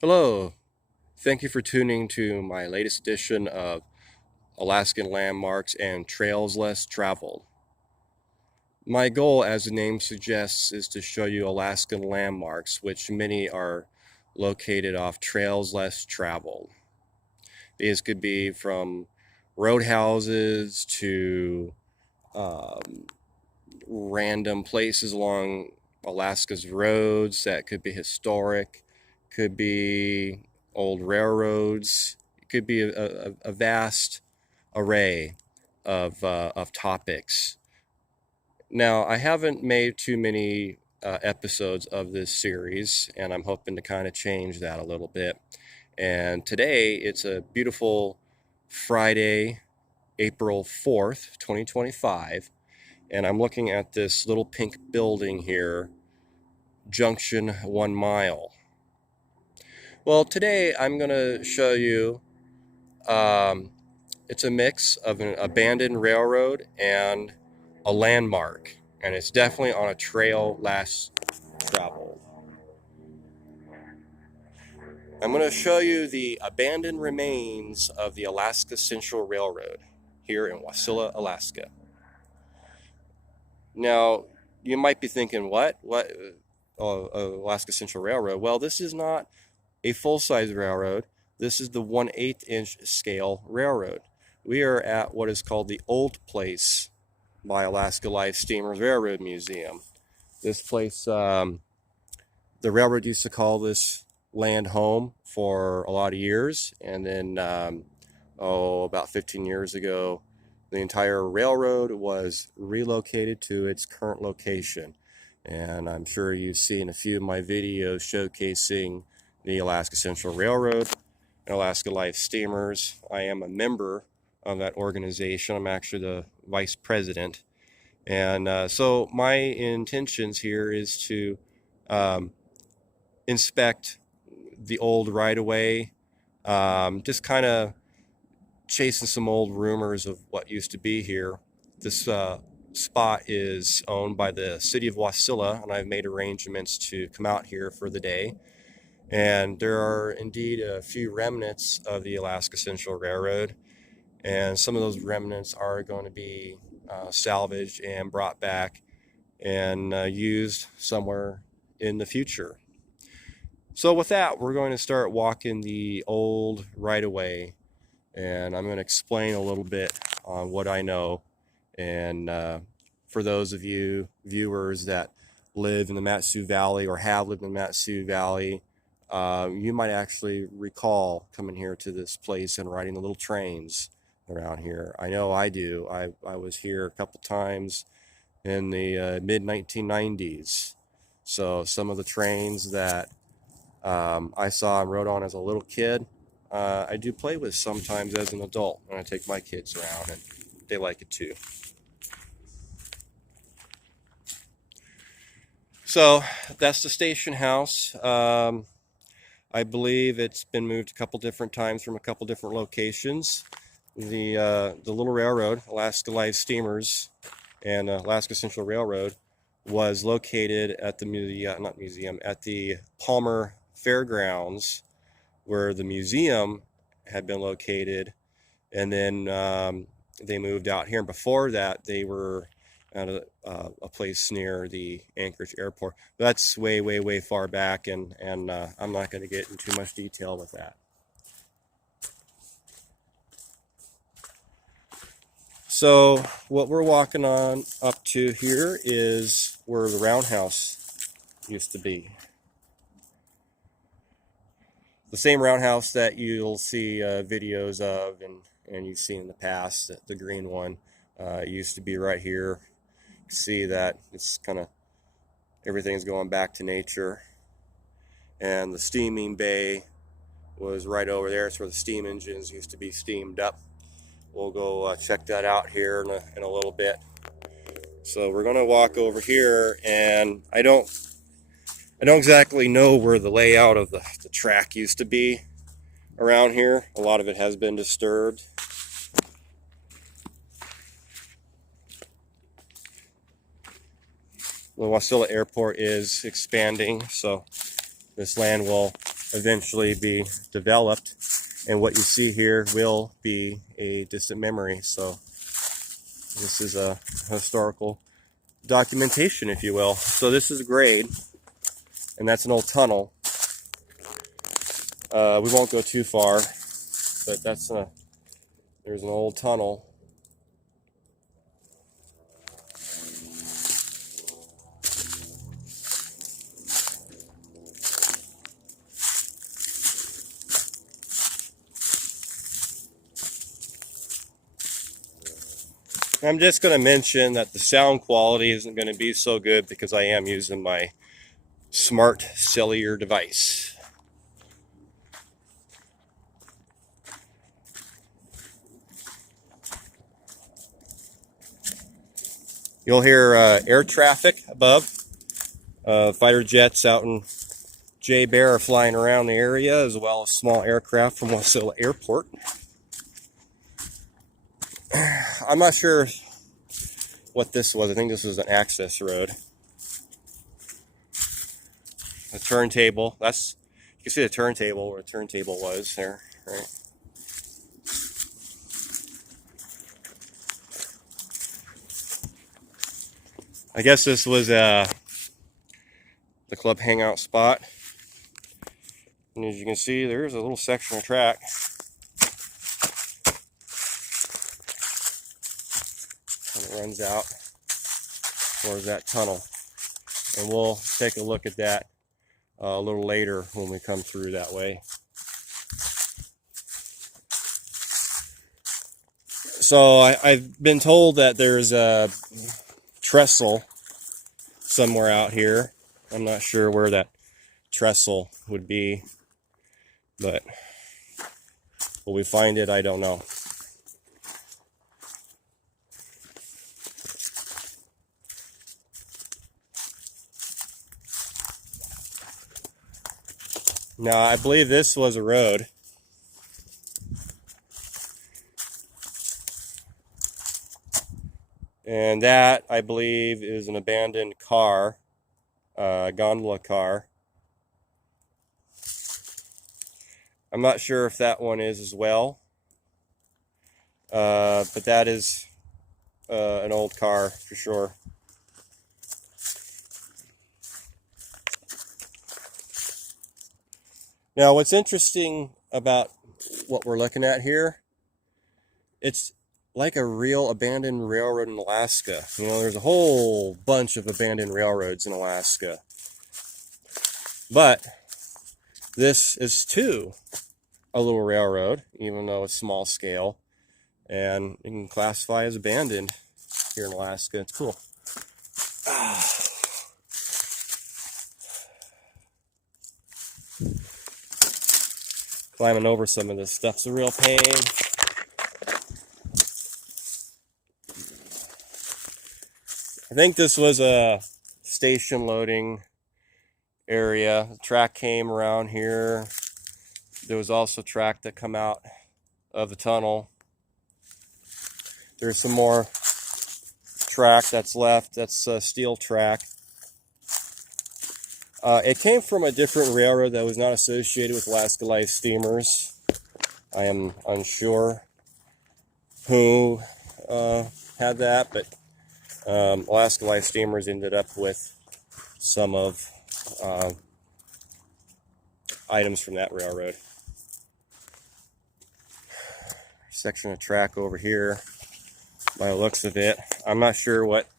Hello, thank you for tuning to my latest edition of Alaskan Landmarks and Trails Less Traveled. My goal, as the name suggests, is to show you Alaskan landmarks, which many are located off trails less traveled. These could be from roadhouses to um, random places along Alaska's roads that could be historic, could be old railroads, it could be a vast array of topics. Now, I haven't made too many episodes of this series, and I'm hoping to kind of change that a little bit. And today, it's a beautiful Friday, April 4th, 2025, and I'm looking at this little pink building here, Junction 1 Mile. Well, today I'm going to show you um, it's a mix of an abandoned railroad and a landmark, and it's definitely on a trail less traveled. I'm going to show you the abandoned remains of the Alaska Central Railroad here in Wasilla, Alaska. Now, you might be thinking, what? What? Alaska Central Railroad. Well, this is not a full-size railroad. This is the 1/8 inch scale railroad. We are at what is called the Old Place by Alaska Life Steamers Railroad Museum. This place, the railroad used to call this land home for a lot of years, and then, about 15 years ago, the entire railroad was relocated to its current location. And I'm sure you've seen a few of my videos showcasing the Alaska Central Railroad and Alaska Life Steamers. I am a member of that organization. I'm actually the vice president. And so my intentions here is to um, inspect the old right-of-way, just kind of chasing some old rumors of what used to be here. This spot is owned by the city of Wasilla, and I've made arrangements to come out here for the day. And there are indeed a few remnants of the Alaska Central Railroad, and some of those remnants are going to be salvaged and brought back and used somewhere in the future. So with that, we're going to start walking the old right-of-way, and I'm going to explain a little bit on what I know. And for those of you viewers that live in the Mat-Su Valley or have lived in the Mat-Su Valley, you might actually recall coming here to this place and riding the little trains around here. I know I do. I was here a couple times in the mid 1990s. So some of the trains that I saw and rode on as a little kid, I do play with sometimes as an adult when I take my kids around, and they like it too. So that's the station house. I believe it's been moved a couple different times from a couple different locations. The little railroad, Alaska Live Steamers, and Alaska Central Railroad was located at the not museum, at the Palmer Fairgrounds, where the museum had been located, and then they moved out here. And before that, they were at a place near the Anchorage Airport. That's way, way, way far back, and I'm not going to get into too much detail with that. So what we're walking on up to here is where the roundhouse used to be. The same roundhouse that you'll see videos of and you've seen in the past, the green one, used to be right here. You see that it's kind of everything's going back to nature. And the steaming bay was right over there. It's where the steam engines used to be steamed up. We'll go check that out here in a little bit. So we're going to walk over here, and I don't exactly know where the layout of the track used to be around here. A lot of it has been disturbed. The Wasilla Airport is expanding, so this land will eventually be developed, and what you see here will be a distant memory. So this is a historical documentation, if you will. So this is a grade, and that's an old tunnel. We won't go too far, but there's an old tunnel. I'm just going to mention that the sound quality isn't going to be so good because I am using my smart cellular device. You'll hear air traffic above. Fighter jets out in J Bear are flying around the area, as well as small aircraft from Wasilla Airport. I'm not sure what this was. I think this was an access road. A turntable. You can see the turntable where the turntable was there, right? I guess this was the club hangout spot. And as you can see, there's a little section of track. And it runs out towards that tunnel. And we'll take a look at that a little later when we come through that way. So I've been told that there's a trestle somewhere out here. I'm not sure where that trestle would be, but will we find it? I don't know. Now, I believe this was a road. And that, I believe, is an abandoned car, gondola car. I'm not sure if that one is as well, but that is an old car for sure. Now, what's interesting about what we're looking at here, it's like a real abandoned railroad in Alaska. You know, there's a whole bunch of abandoned railroads in Alaska. But this is too a little railroad, even though it's small scale. And you can classify as abandoned here in Alaska. It's cool. Climbing over some of this stuff's a real pain. I think this was a station loading area. The track came around here. There was also track that come out of the tunnel. There's some more track that's left. That's steel track. It came from a different railroad that was not associated with Alaska Light Steamers. I am unsure who had that, but Alaska Light Steamers ended up with some of items from that railroad. Section of track over here, by the looks of it. I'm not sure what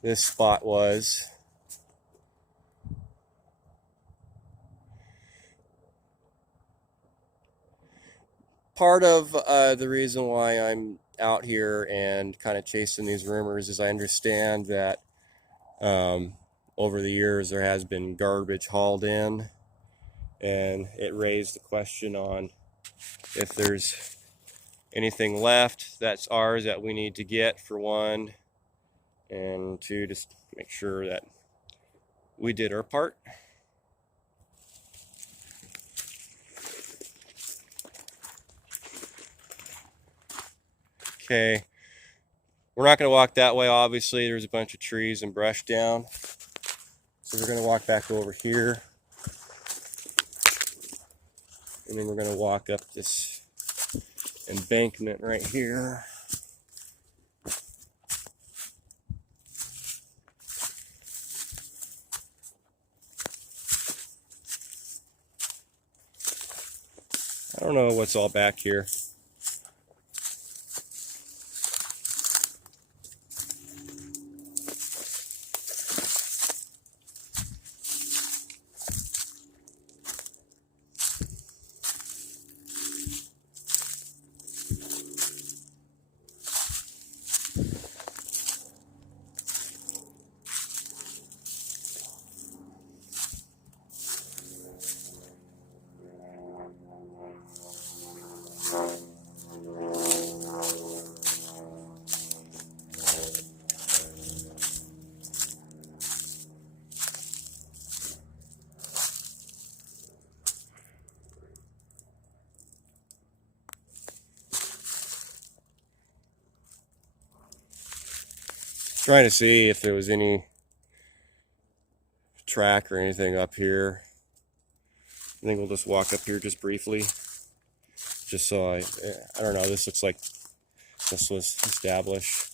this spot was. Part of the reason why I'm out here and kind of chasing these rumors is I understand that over the years there has been garbage hauled in, and it raised the question on if there's anything left that's ours that we need to get, for one, and two, just make sure that we did our part. Okay, we're not going to walk that way, obviously. There's a bunch of trees and brush down. So we're going to walk back over here. And then we're going to walk up this embankment right here. I don't know what's all back here. Trying to see if there was any track or anything up here. I think we'll just walk up here just briefly, just so I don't know, this looks like this was established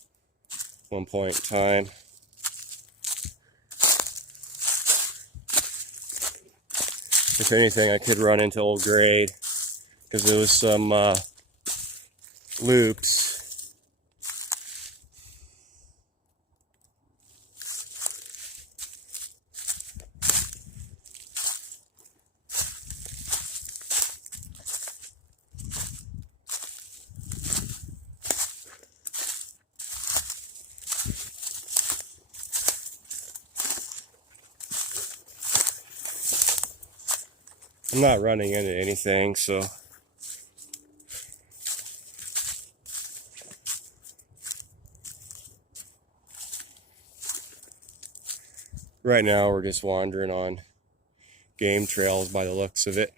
at one point in time. If anything, I could run into old grade because there was some loops. I'm not running into anything, so right now we're just wandering on game trails by the looks of it.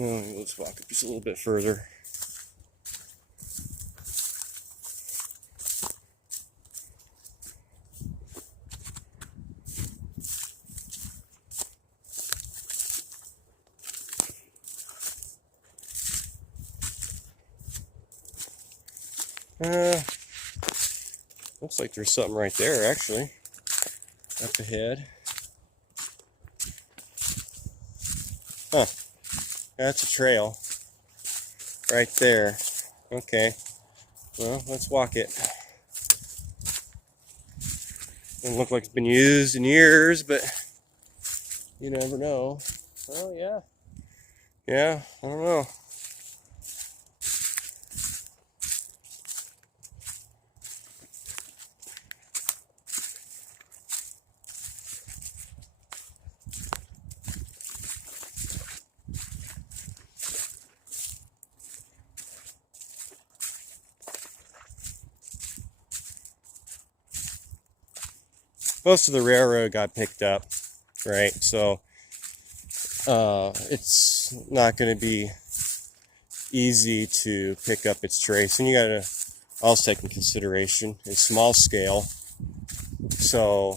Oh, let's walk up just a little bit further. Looks like there's something right there, actually, up ahead. Huh, that's a trail right there. Okay, well, let's walk it. Doesn't look like it's been used in years, but you never know. Oh, yeah. Yeah, I don't know. Most of the railroad got picked up, right? So it's not going to be easy to pick up its trace, and you got to also take in consideration a small scale, so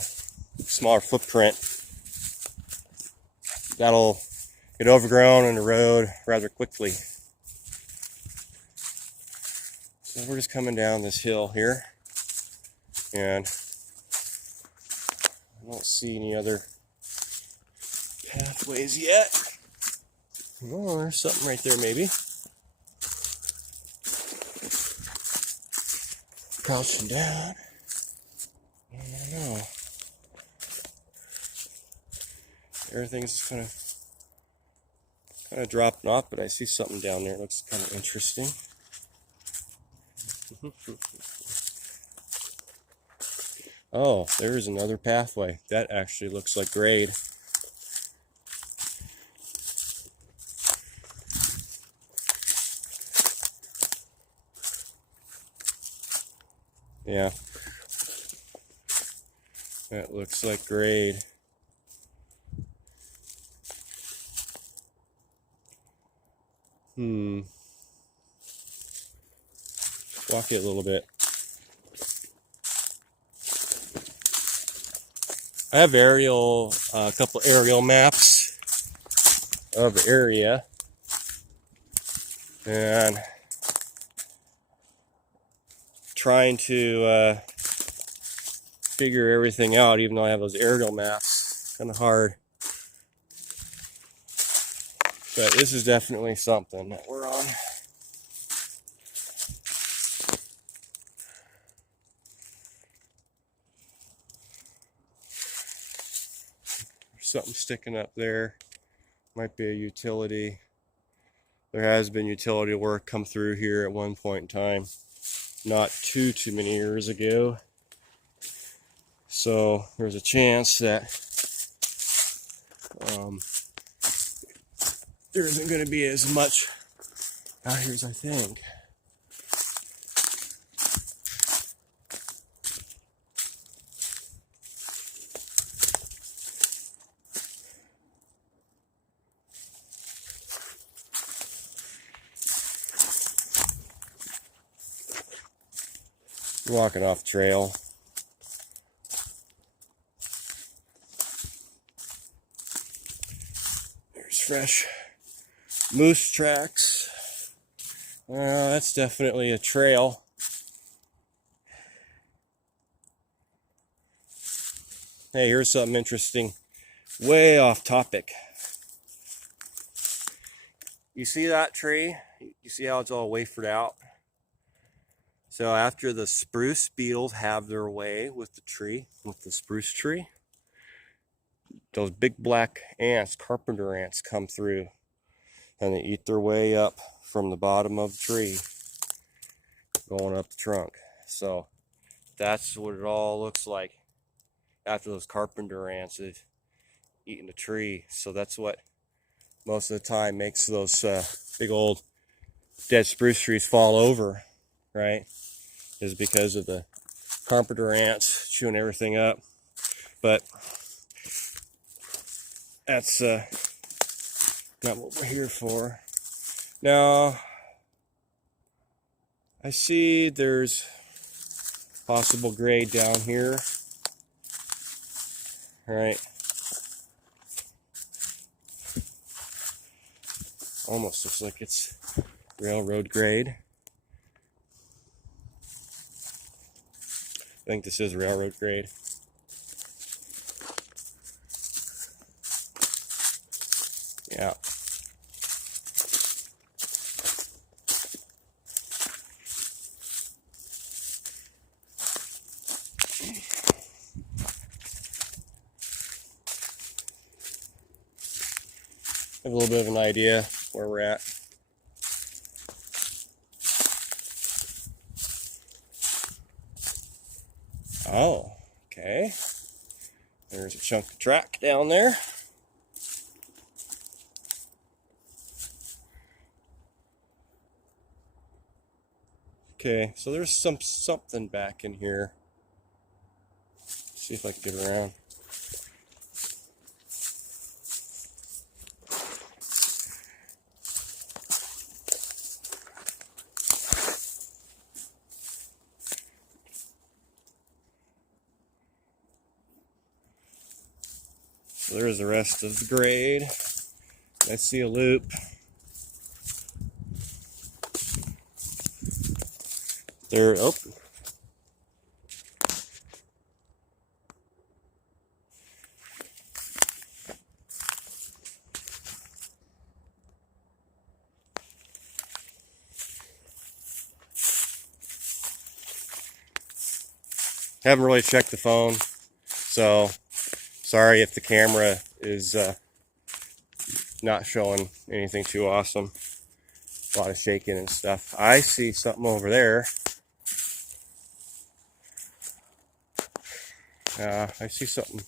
smaller footprint. That'll get overgrown on the road rather quickly. So we're just coming down this hill here, and I don't see any other pathways yet. Oh, there's something right there, maybe. Crouching down. I don't know. Everything's kind of dropping off, but I see something down there. It looks kind of interesting. Oh, there's another pathway. That actually looks like grade. Yeah. That looks like grade. Walk it a little bit. I have a couple aerial maps of the area, and trying to figure everything out, even though I have those aerial maps. Kind of hard. But this is definitely something that we're on. There's something sticking up there. Might be a utility. There has been utility work come through here at one point in time. Not too many years ago. So there's a chance that there isn't going to be as much out here as I think. Walking off trail. There's fresh moose tracks. That's definitely a trail. Hey, here's something interesting. Way off topic. You see that tree? You see how it's all wafered out? So after the spruce beetles have their way with the tree, with the spruce tree, those big black ants, carpenter ants, come through and they eat their way up from the bottom of the tree, going up the trunk. So that's what it all looks like after those carpenter ants have eaten the tree. So that's what most of the time makes those big old dead spruce trees fall over, right? Is because of the carpenter ants chewing everything up. But that's not what we're here for. Now, I see there's possible grade down here. All right. Almost looks like it's railroad grade. I think this is railroad grade. Yeah. I have a little bit of an idea where we're at. Oh, okay. There's a chunk of track down there. Okay, so there's something back in here. Let's see if I can get around. So there's the rest of the grade. I see a loop. There, oh. Haven't really checked the phone, so sorry if the camera is not showing anything too awesome. A lot of shaking and stuff. I see something over there. I see something.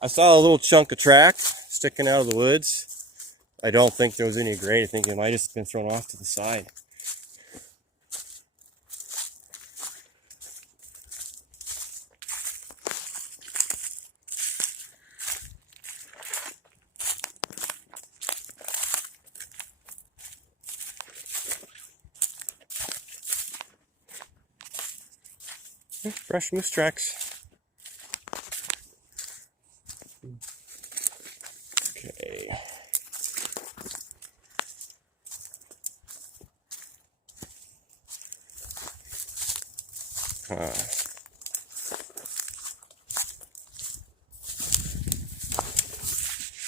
I saw a little chunk of track sticking out of the woods. I don't think there was any grade. I think it might have just been thrown off to the side. Fresh moose tracks. Okay.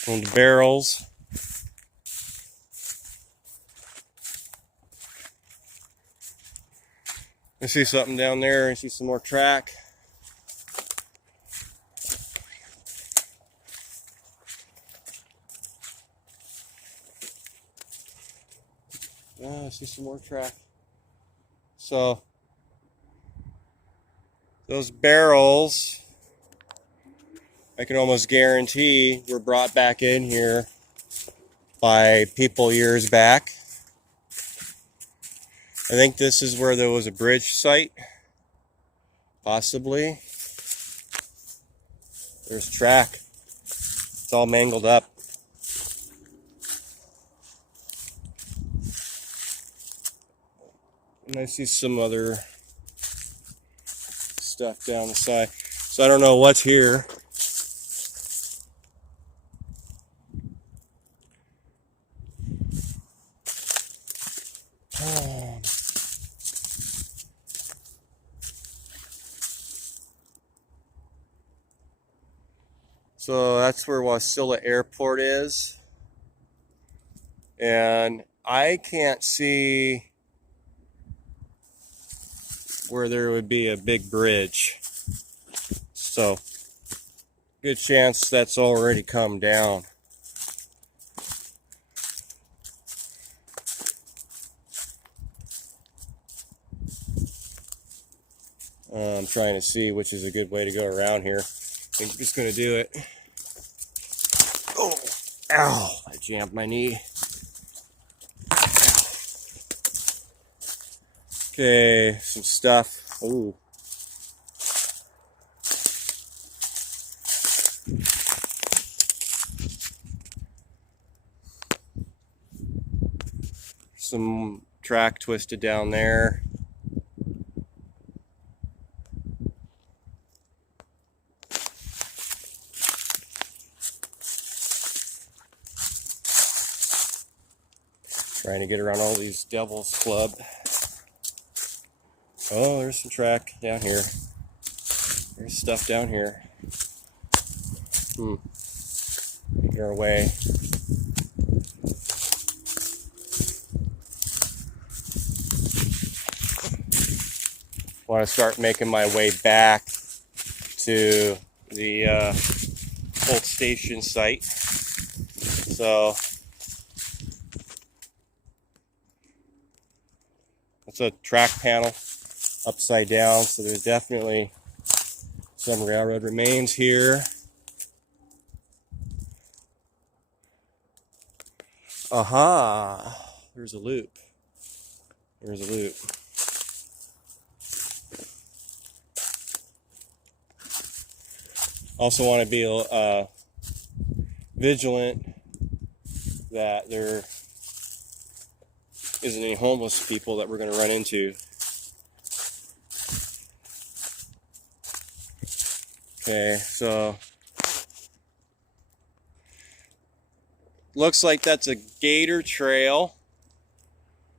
On the barrels. I see something down there. I see some more track. I see some more track. So those barrels, I can almost guarantee, were brought back in here by people years back. I think this is where there was a bridge site, possibly. There's track. It's all mangled up. And I see some other stuff down the side. So I don't know what's here. So that's where Wasilla Airport is. And I can't see where there would be a big bridge. So, good chance that's already come down. I'm trying to see which is a good way to go around here. I'm just going to do it. Oh, ow, I jammed my knee. Okay, some stuff. Ooh. Some track twisted down there. Trying to get around all these Devil's Club. Oh, there's some track down here. There's stuff down here. Making our way. Want to start making my way back to the old station site. So it's a track panel upside down, so there's definitely some railroad remains here. Aha! There's a loop. There's a loop. Also want to be vigilant that there isn't any homeless people that we're going to run into. Okay, so looks like that's a gator trail,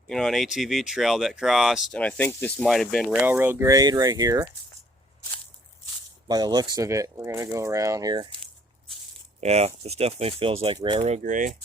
you know, an ATV trail that crossed, and I think this might have been railroad grade right here. By the looks of it, we're going to go around here. Yeah, this definitely feels like railroad grade.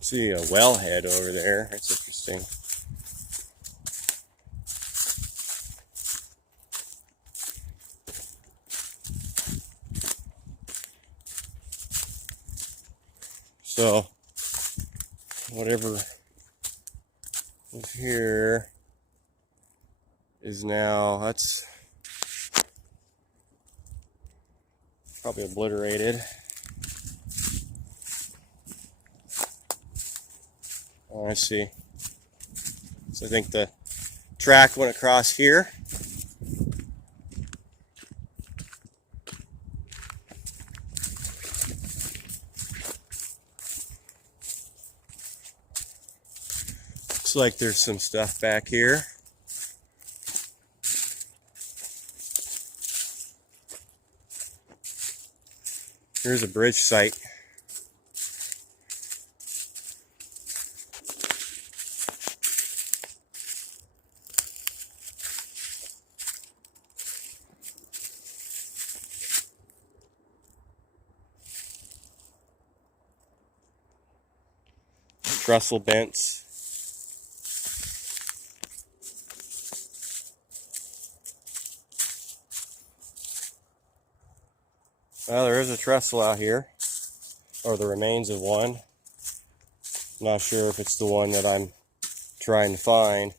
See a wellhead over there. That's interesting. So, whatever was here is now, that's probably obliterated. Oh, I see. So I think the track went across here. Looks like there's some stuff back here. Here's a bridge site. Trestle bents. Well, there is a trestle out here, or the remains of one. Not sure if it's the one that I'm trying to find.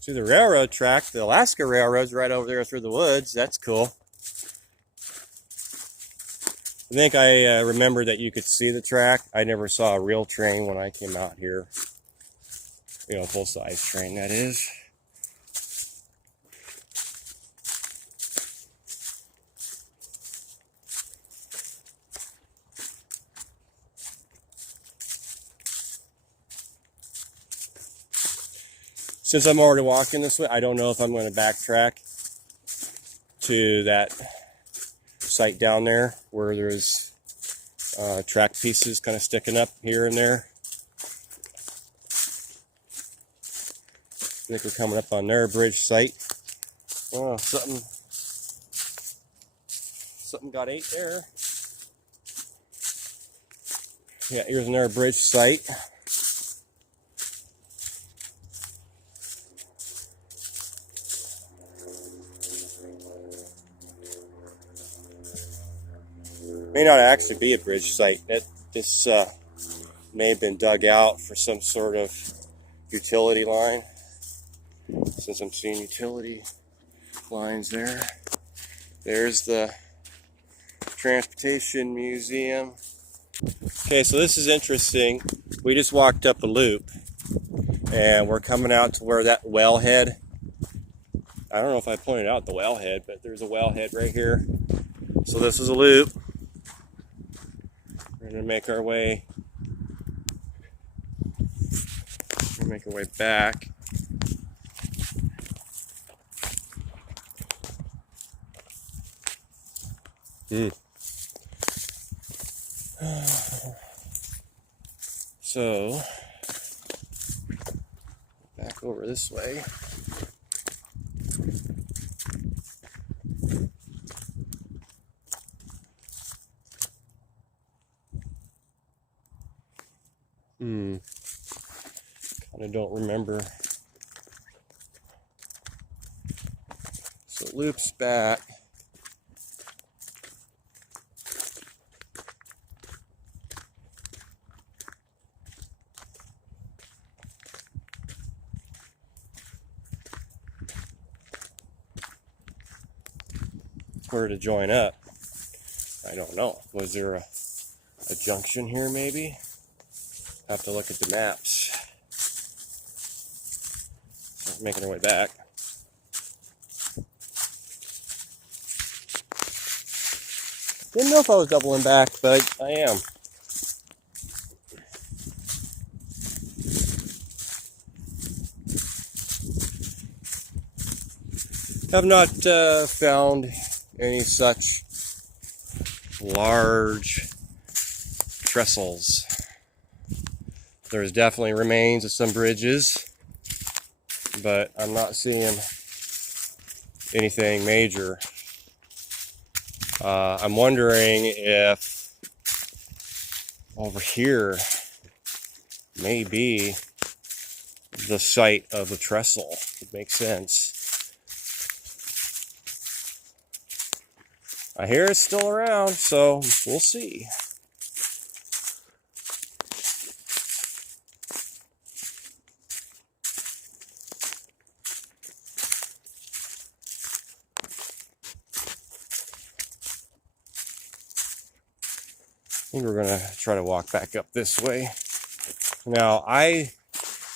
See the railroad track, the Alaska Railroad's right over there through the woods. That's cool. I think I remember that you could see the track. I never saw a real train when I came out here. You know, full-size train, that is. Since I'm already walking this way, I don't know if I'm going to backtrack to that site down there where there's track pieces kind of sticking up here and there. I think we're coming up on their bridge site. Oh, something got ate there. Yeah, here's another bridge site. May not actually be a bridge site. This may have been dug out for some sort of utility line. Since I'm seeing utility lines there. There's the Transportation Museum. Okay, so this is interesting. We just walked up a loop and we're coming out to where that wellhead. I don't know if I pointed out the wellhead, but there's a wellhead right here. So this is a loop. We're gonna make our way. Make our way back. So back over this way. Kind of don't remember. So it loops back. Where to join up? I don't know. Was there a junction here maybe? Have to look at the maps. So making our way back. Didn't know if I was doubling back, but I am. Have not found any such large trestles. There's definitely remains of some bridges, but I'm not seeing anything major. I'm wondering if over here may be the site of the trestle. It makes sense. I hear it's still around, so we'll see. I think we're gonna try to walk back up this way. Now, I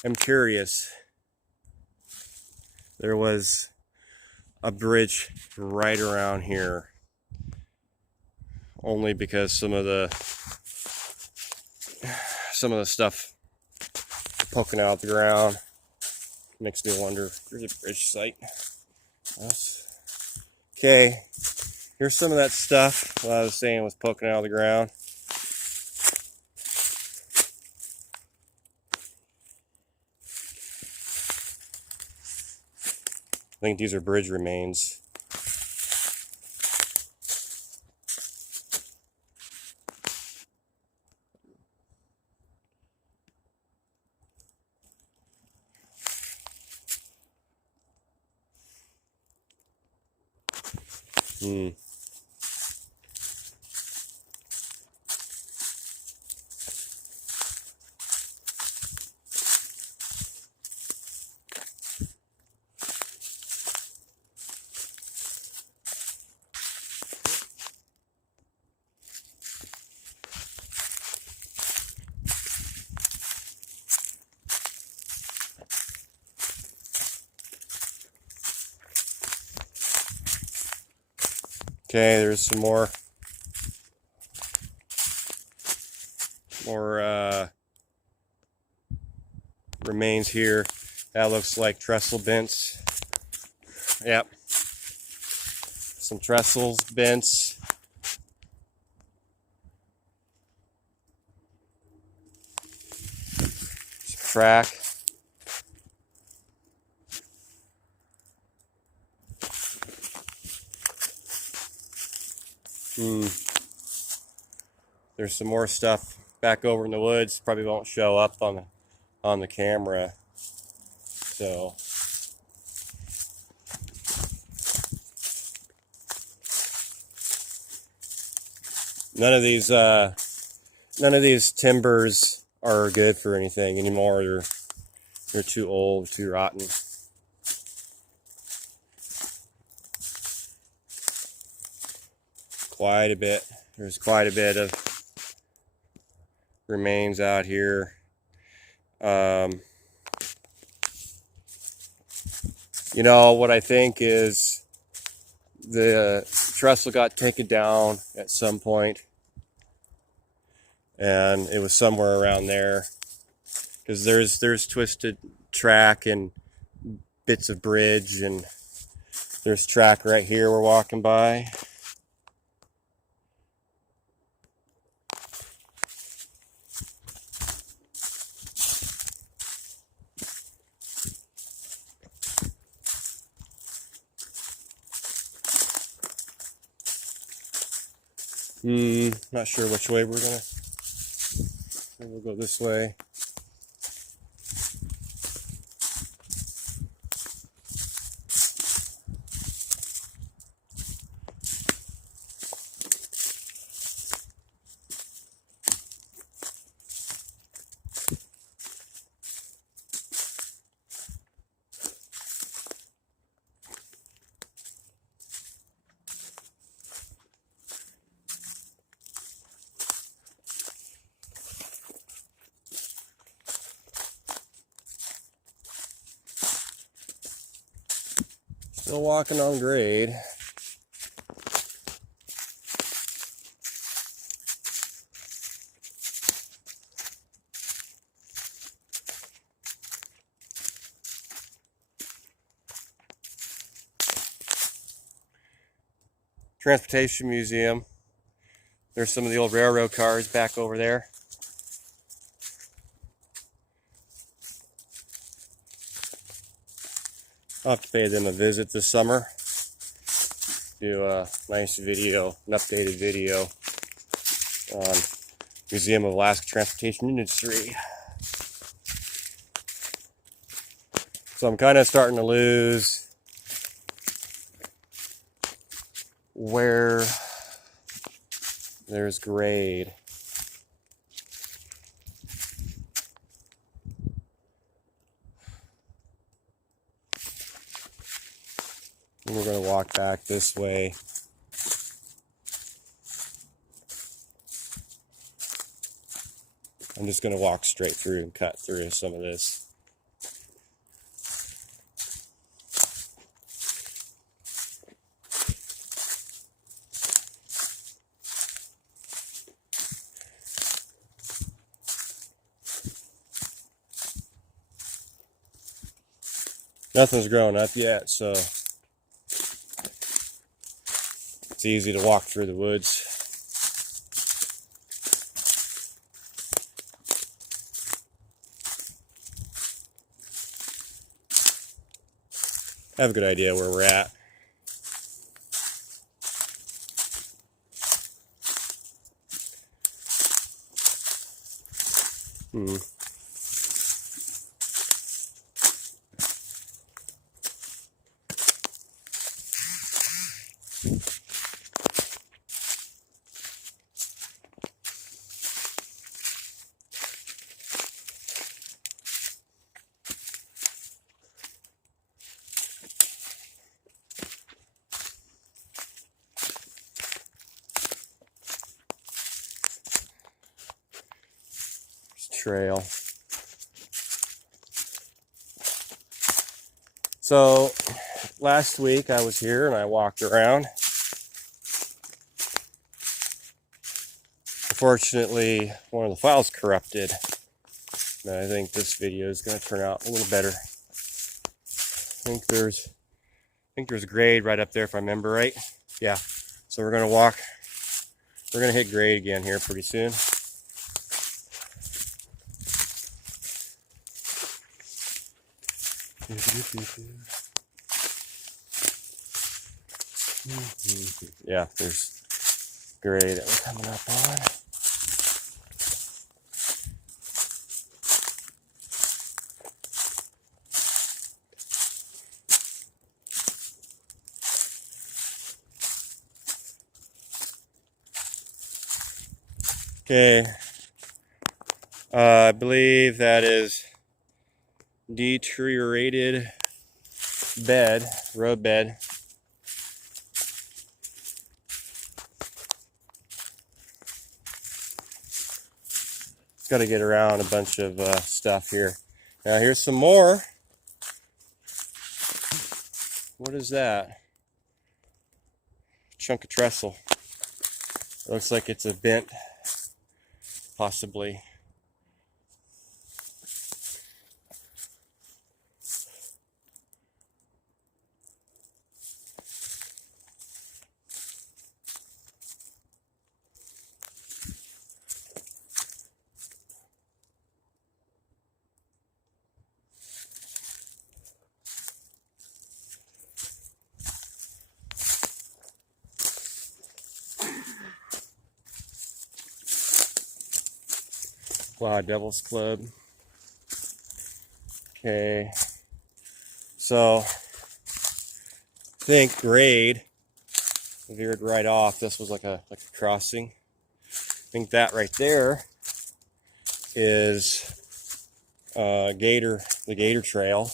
am curious. There was a bridge right around here, only because some of the stuff poking out the ground makes me wonder if there's a bridge site. Okay, here's some of that stuff what I was saying was poking out of the ground. I think these are bridge remains. Okay, there's some more remains here. That looks like trestle bents. Yep, some trestles, bents. Some track. There's some more stuff back over in the woods. Probably won't show up on the camera. So none of these timbers are good for anything anymore. They're too old, too rotten. There's quite a bit of remains out here. You know, what I think is the trestle got taken down at some point, and it was somewhere around there, because there's twisted track and bits of bridge, and there's track right here we're walking by. Not sure which way we're gonna. We'll go this way. Still walking on grade. Transportation Museum. There's some of the old railroad cars back over there. I'll have to pay them a visit this summer. Do a nice video, an updated video on Museum of Alaska Transportation Industry. So I'm kind of starting to lose where There's grade. And we're going to walk back this way. I'm just going to walk straight through and cut through some of this. Nothing's grown up yet, so it's easy to walk through the woods. I have a good idea where we're at. Trail. So last week I was here and I walked around. Unfortunately, one of the files corrupted. And I think this video is going to turn out a little better. I think there's grade right up there if I remember right. Yeah. So we're going to walk. We're going to hit grade again here pretty soon. Yeah, there's grade that we're coming up on. Okay, I believe that is deteriorated bed, road bed. Got to get around a bunch of stuff here. Now here's some more. What is that? Chunk of trestle. Looks like it's a bent, possibly. Wow, Devil's Club. Okay, so I think grade veered right off. This was like a crossing. I think that right there is the Gator Trail.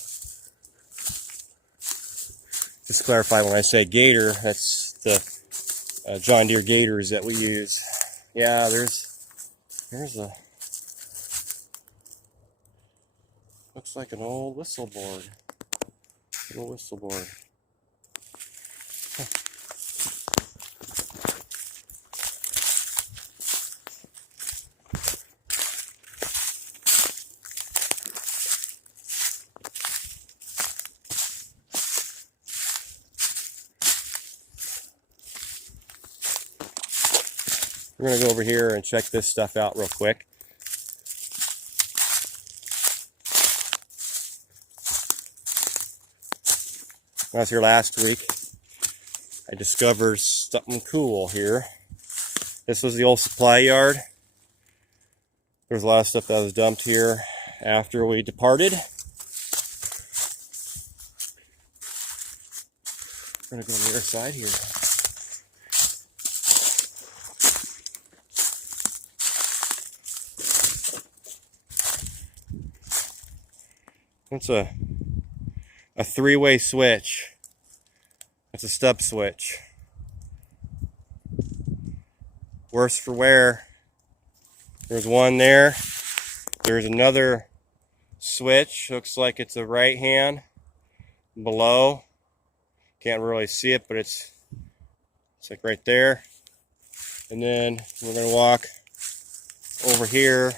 Just clarify, when I say gator, that's the John Deere gators that we use. Yeah, there's a, looks like an old whistle board. Little whistle board. Huh. We're going to go over here and check this stuff out real quick. When I was here last week, I discovered something cool here. This was the old supply yard. There's a lot of stuff that was dumped here after we departed. We're going to go on the other side here. It's a three-way switch. It's a stub switch. Worse for wear. There's one there. There's another switch. Looks like it's a right hand below. Can't really see it, but it's like right there. And then we're gonna walk over here.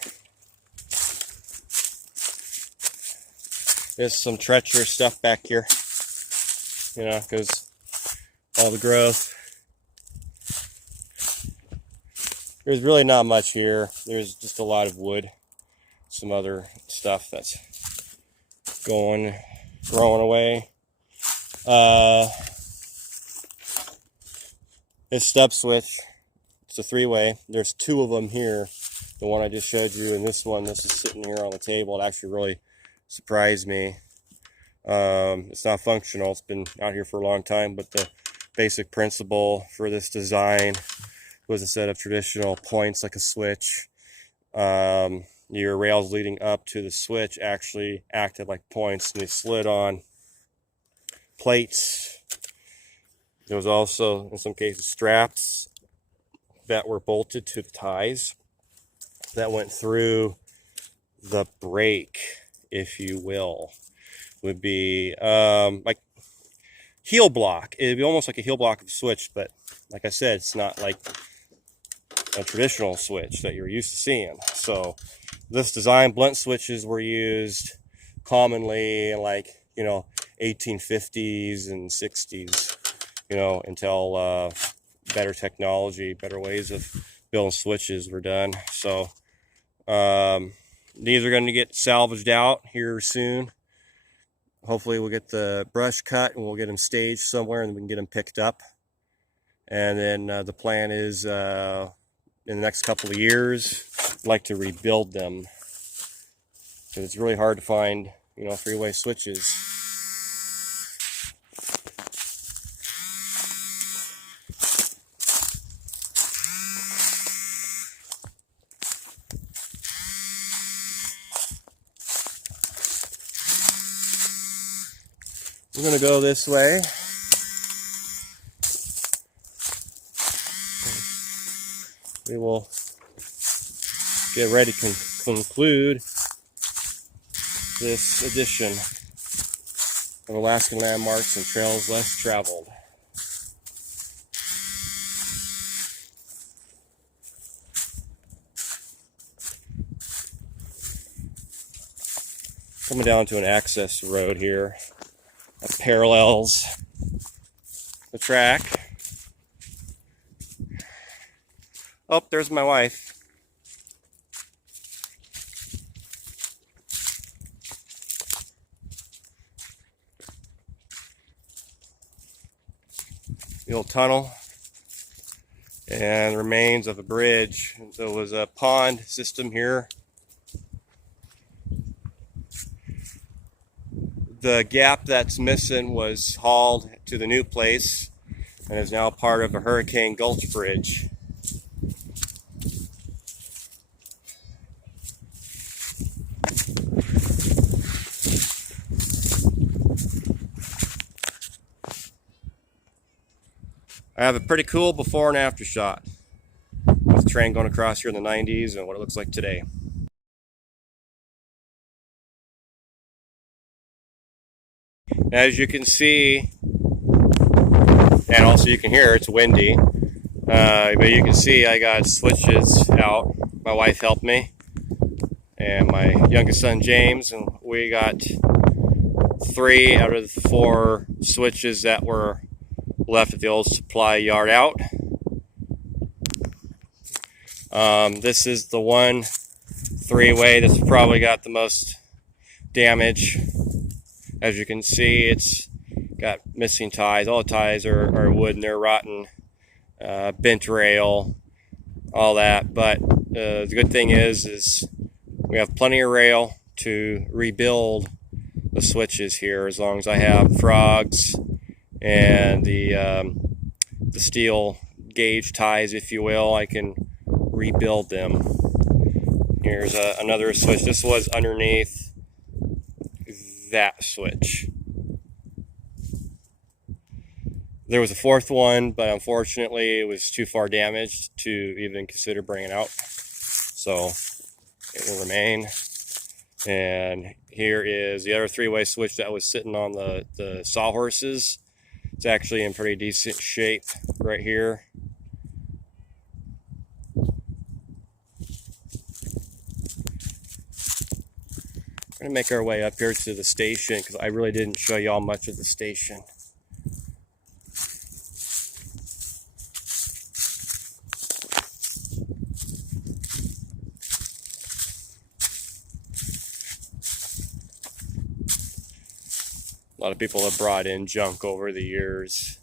There's some treacherous stuff back here, you know, because all the growth. There's really not much here. There's just a lot of wood, some other stuff that's growing away. This stub switch, it's a three-way. There's two of them here. The one I just showed you, and this one, this is sitting here on the table. It actually really surprised me. It's not functional. It's been out here for a long time, but the basic principle for this design was a set of traditional points like a switch. Your rails leading up to the switch actually acted like points, and they slid on plates. There was also, in some cases, straps that were bolted to the ties that went through the brake, if you will. Would be like heel block. It'd be almost like a heel block of a switch, but like I said, it's not like a traditional switch that you're used to seeing. So this design, blunt switches were used commonly in, like, you know, 1850s and 60s, you know, until better technology, better ways of building switches were done. So these are going to get salvaged out here soon. Hopefully we'll get the brush cut and we'll get them staged somewhere and we can get them picked up. And then the plan is in the next couple of years, I'd like to rebuild them, because it's really hard to find, you know, three-way switches. We're going to go this way. We will get ready to conclude this edition of Alaskan Landmarks and Trails Less Traveled. Coming down to an access road here that parallels the track. Oh, there's my wife. The old tunnel and remains of a bridge. There was a pond system here. The gap that's missing was hauled to the new place and is now part of a Hurricane Gulch Bridge. I have a pretty cool before and after shot of the train going across here in the 90s and what it looks like today. As you can see, and also you can hear, it's windy, but you can see I got switches out. My wife helped me, and my youngest son James, and we got 3 out of the 4 switches that were left at the old supply yard out. This is the one 3-way that's probably got the most damage. As you can see, it's got missing ties. All the ties are wood and they're rotten. Bent rail, all that. But the good thing is we have plenty of rail to rebuild the switches here, as long as I have frogs and the steel gauge ties, if you will. I can rebuild them. Here's another switch. This was underneath that switch. There was a fourth one, but unfortunately it was too far damaged to even consider bringing out. So it will remain. And here is the other three-way switch that was sitting on the sawhorses. It's actually in pretty decent shape right here. We're gonna make our way up here to the station because I really didn't show y'all much of the station. A lot of people have brought in junk over the years.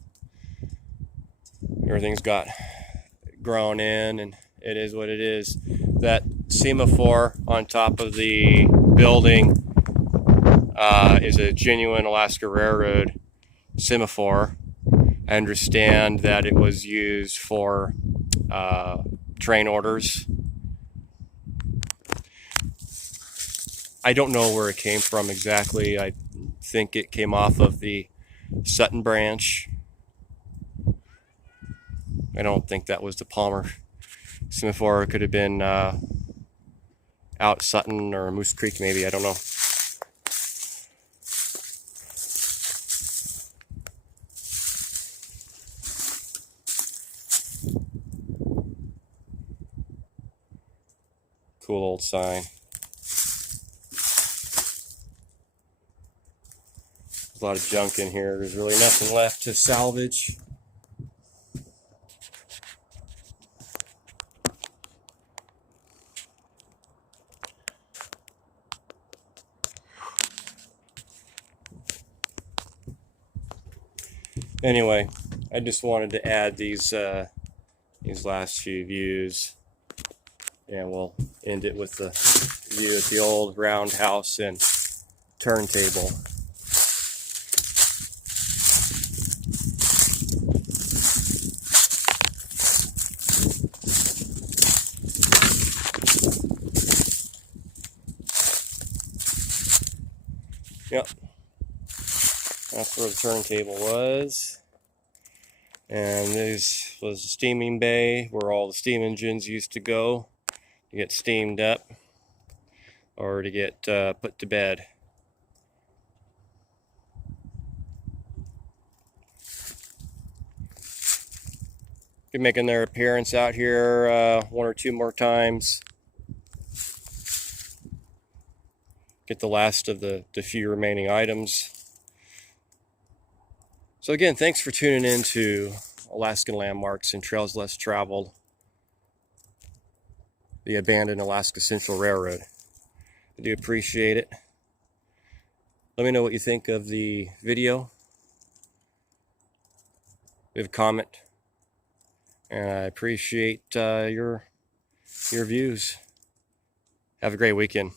Everything's got grown in, and it is what it is. That semaphore on top of the building is a genuine Alaska Railroad semaphore. I understand that it was used for train orders. I don't know where it came from exactly. I think it came off of the Sutton branch. I don't think that was the Palmer semaphore. It could have been out Sutton or Moose Creek maybe, I don't know. Cool old sign. There's a lot of junk in here. There's really nothing left to salvage. Anyway, I just wanted to add these last few views, and we'll end it with the view at the old roundhouse and turntable. Yep, that's where the turntable was. And this was the steaming bay where all the steam engines used to go to get steamed up or to get put to bed. They're making their appearance out here one or two more times. Get the last of the few remaining items. So again, thanks for tuning in to Alaskan Landmarks and Trails Less Traveled, the abandoned Alaska Central Railroad. I do appreciate it. Let me know what you think of the video. Leave a comment. And I appreciate your views. Have a great weekend.